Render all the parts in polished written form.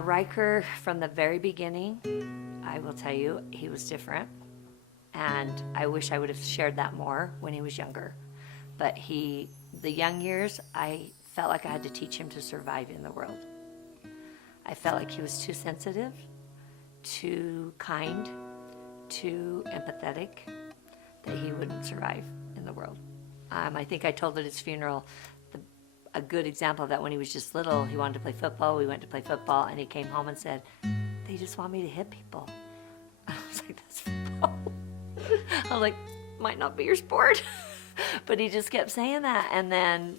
Rykar, from the very beginning, I will tell you, he was different. And I wish I would have shared that more when he was younger. But the young years, I felt like I had to teach him to survive in the world. I felt like he was too sensitive, too kind, too empathetic, that he wouldn't survive in the world. I think I told at his funeral a good example of that. When he was just little, he wanted to play football. We went to play football, and he came home and said, "They just want me to hit people." I was like, "That's football." I was like, "Might not be your sport." But he just kept saying that. And then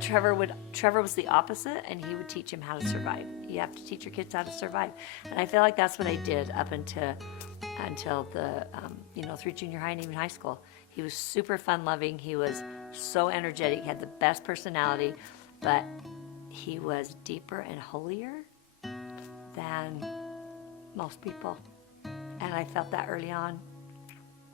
Trevor was the opposite, and he would teach him how to survive. You have to teach your kids how to survive. And I feel like that's what I did up until the, through junior high and even high school. He was super fun-loving. He was so energetic. He had the best personality, but he was deeper and holier than most people. And I felt that early on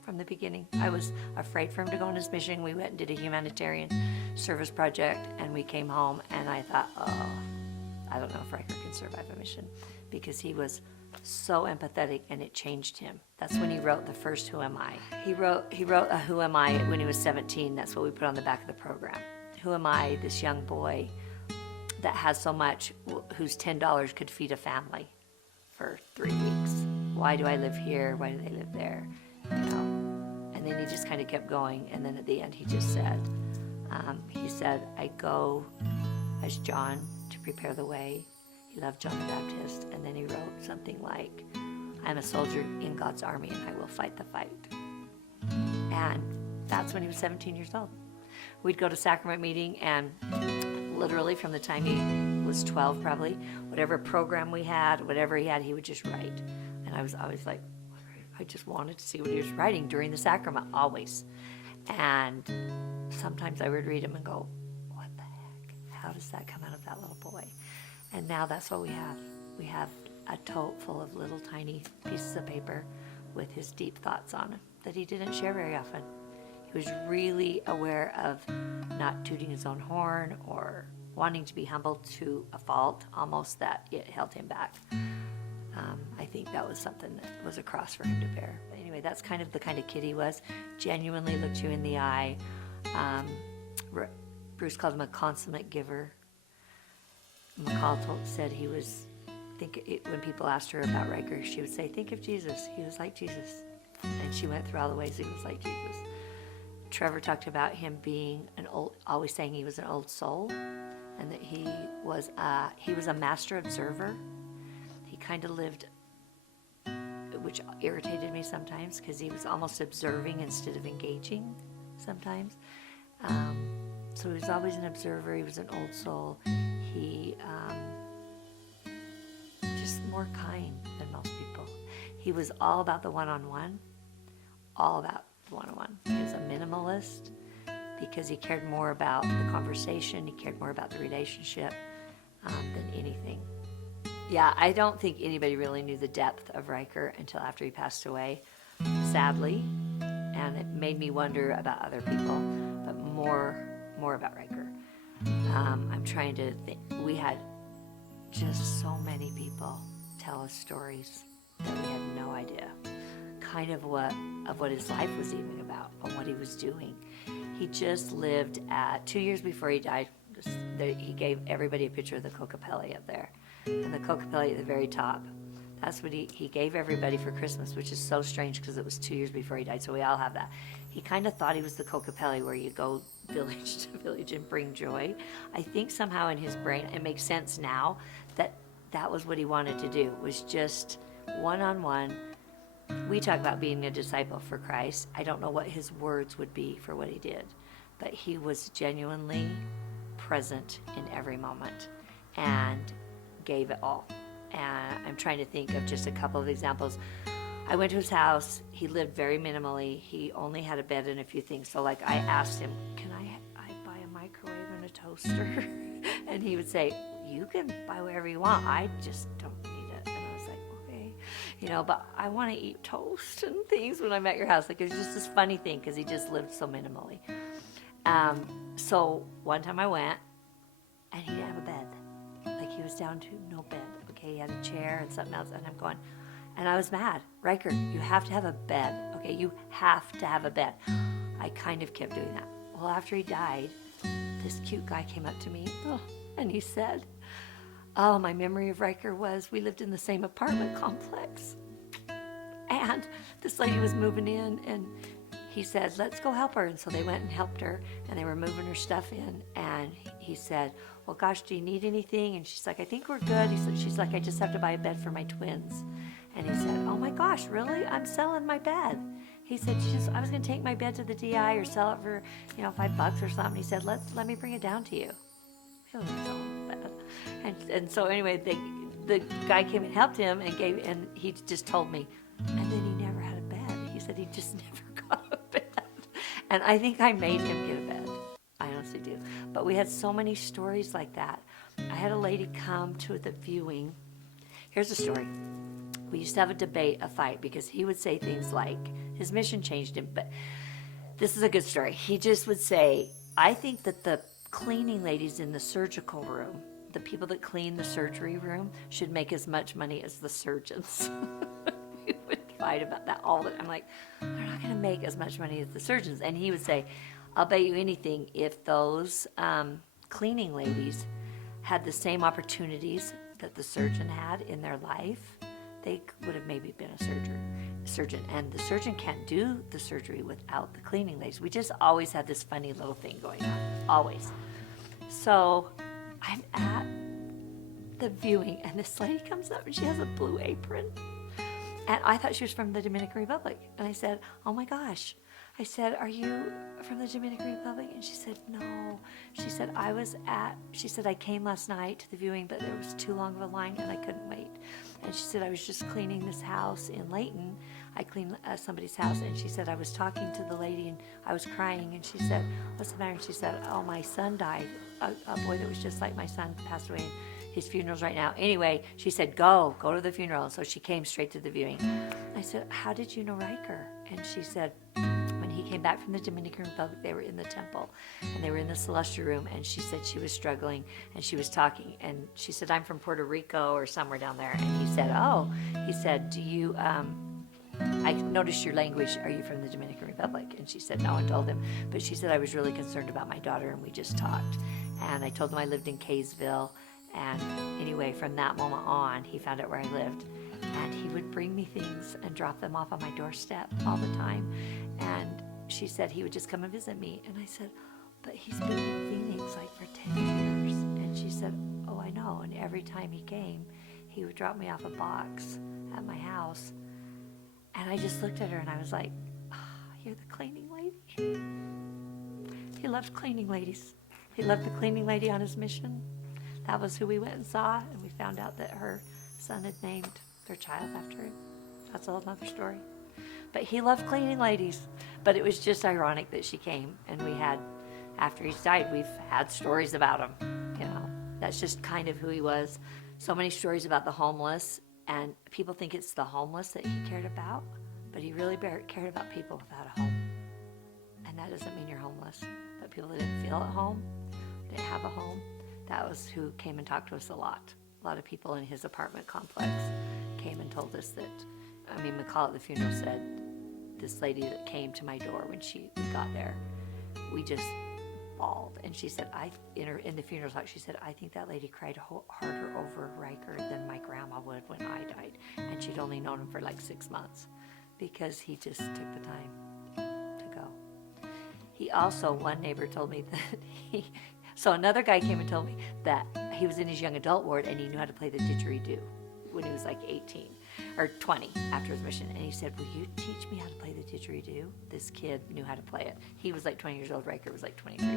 from the beginning. I was afraid for him to go on his mission. We went and did a humanitarian service project, and we came home, and I thought, I don't know if Rykar can survive a mission, because he was so empathetic, and it changed him. That's when he wrote the first Who Am I? He wrote a Who Am I when he was 17. That's what we put on the back of the program. Who am I, this young boy that has so much, whose $10 could feed a family for 3 weeks? Why do I live here? Why do they live there? And then he just kind of kept going, and then at the end he just said, I go as John to prepare the way. He loved John the Baptist, and then he wrote something like, I'm a soldier in God's army, and I will fight the fight. And that's when he was 17 years old. We'd go to sacrament meeting, and literally from the time he was 12 probably, whatever program we had, whatever he had, he would just write. And I was always like, I just wanted to see what he was writing during the sacrament, always. And sometimes I would read him and go, what the heck? How does that come out of that little boy? And now that's what we have. We have a tote full of little tiny pieces of paper with his deep thoughts on them that he didn't share very often. He was really aware of not tooting his own horn or wanting to be humble to a fault, almost that it held him back. I think that was something that was a cross for him to bear. But anyway, that's kind of the kind of kid he was. Genuinely looked you in the eye. Bruce called him a consummate giver. McCall said he was, when people asked her about Rykar, she would say, think of Jesus. He was like Jesus. And she went through all the ways he was like Jesus. Trevor talked about him being always saying he was an old soul, and that he was a master observer. He kind of lived, which irritated me sometimes, because he was almost observing instead of engaging sometimes. So he was always an observer. He was an old soul. He just more kind than most people. He was all about the one-on-one, all about the one-on-one. He was a minimalist because he cared more about the conversation. He cared more about the relationship than anything. Yeah, I don't think anybody really knew the depth of Rykar until after he passed away, sadly. And it made me wonder about other people, but more about Rykar. I'm trying to think. We had just so many people tell us stories that we had no idea, kind of what his life was even about, and what he was doing. He just lived 2 years before he died. He gave everybody a picture of the Kokopelli up there, and the Kokopelli at the very top. That's what he gave everybody for Christmas, which is so strange because it was 2 years before he died, so we all have that. He kind of thought he was the Kokopelli, where you go village to village and bring joy. I think somehow in his brain, it makes sense now that was what he wanted to do, was just one-on-one. We talk about being a disciple for Christ. I don't know what his words would be for what he did, but he was genuinely present in every moment and gave it all. And I'm trying to think of just a couple of examples. I went to his house. He lived very minimally. He only had a bed and a few things. So like I asked him, can I buy a microwave and a toaster? And he would say, you can buy whatever you want. I just don't need it. And I was like, okay. But I want to eat toast and things when I'm at your house. Like, it was just this funny thing because he just lived so minimally. So one time I went, and he didn't have a bed. Like, he was down to no bed. okay, he had a chair and something else. And I'm going, and I was mad. Rykar, you have to have a bed. Okay, you have to have a bed. I kind of kept doing that. Well, after he died, this cute guy came up to me, and he said, oh, my memory of Rykar was we lived in the same apartment complex. And this lady was moving in, and he said, let's go help her. And so they went and helped her, and they were moving her stuff in. And he said, well, gosh, do you need anything? And she's like, I think we're good. She's like, I just have to buy a bed for my twins. And he said, oh my gosh, really? I'm selling my bed. He said, I was going to take my bed to the DI or sell it for, $5 or something. He said, let me bring it down to you. He was selling the bed. And so anyway, the guy came and helped him and he just told me, and then he never had a bed. He said he just never got a bed. And I think I made him get a bed. I honestly do. But we had so many stories like that. I had a lady come to the viewing. Here's a story. We used to have a fight, because he would say things like, his mission changed him, but this is a good story. He just would say, I think that the cleaning ladies in the surgical room, the people that clean the surgery room, should make as much money as the surgeons. We would fight about that all the time. I'm like, they're not going to make as much money as the surgeons. And he would say, I'll bet you anything, if those cleaning ladies had the same opportunities that the surgeon had in their life, they would have maybe been a surgeon. And the surgeon can't do the surgery without the cleaning ladies. We just always had this funny little thing going on, always. So I'm at the viewing, and this lady comes up, and she has a blue apron. And I thought she was from the Dominican Republic. And I said, oh my gosh. I said, are you from the Dominican Republic? And she said, no. She said, I came last night to the viewing, but there was too long of a line and I couldn't wait. And she said, I was just cleaning this house in Layton. I cleaned somebody's house. And she said, I was talking to the lady and I was crying. And she said, what's the matter? And she said, oh, my son died. A boy that was just like my son passed away. His funeral's right now. Anyway, she said, go to the funeral. So she came straight to the viewing. I said, how did you know Rykar? And she said, when he came back from the Dominican Republic, they were in the temple and they were in the celestial room. And she said she was struggling and she was talking. And she said, I'm from Puerto Rico or somewhere down there. And he said, do you, I noticed your language. Are you from the Dominican Republic? And she said, no, and told him. But she said, I was really concerned about my daughter and we just talked. And I told him I lived in Kaysville. And anyway, from that moment on, he found out where I lived. And he would bring me things and drop them off on my doorstep all the time. And she said he would just come and visit me. And I said, but he's been in Phoenix like for 10 years. And she said, oh, I know. And every time he came, he would drop me off a box at my house. And I just looked at her and I was like, you're the cleaning lady? He loved cleaning ladies. He loved the cleaning lady on his mission. That was who we went and saw, and we found out that her son had named their child after him. That's a whole other story. But he loved cleaning ladies. But it was just ironic that she came, and we had, after he's died, we've had stories about him. That's just kind of who he was. So many stories about the homeless, and people think it's the homeless that he cared about, but he really cared about people without a home. And that doesn't mean you're homeless, but people that didn't feel at home, didn't have a home. That was who came and talked to us a lot. A lot of people in his apartment complex came and told us that, McCall at the funeral said, this lady that came to my door when we got there, we just bawled. And she said, in the funeral talk, she said, I think that lady cried harder over Rykar than my grandma would when I died. And she'd only known him for like 6 months because he just took the time to go. He also, one neighbor told me that so another guy came and told me that he was in his young adult ward and he knew how to play the didgeridoo when he was like 18 or 20 after his mission. And he said, will you teach me how to play the didgeridoo? This kid knew how to play it. He was like 20 years old. Rykar was like 23.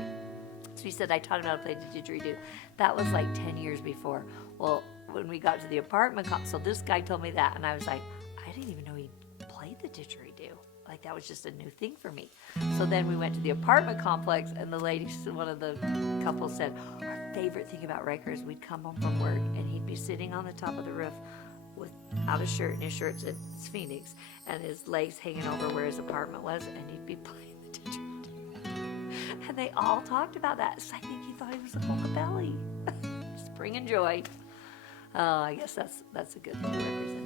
So he said, I taught him how to play the didgeridoo. That was like 10 years before. Well, when we got to the apartment, so this guy told me that, and I was like, I didn't even know he played the didgeridoo. Like, that was just a new thing for me. So then we went to the apartment complex, and the lady, one of the couples said, our favorite thing about Rykar is we'd come home from work, and he'd be sitting on the top of the roof without a shirt, and his shirt's in Phoenix, and his legs hanging over where his apartment was, and he'd be playing the didgeridoo. And they all talked about that. So I think he thought he was a polka belly. Spring and joy. Oh, I guess that's a good representation.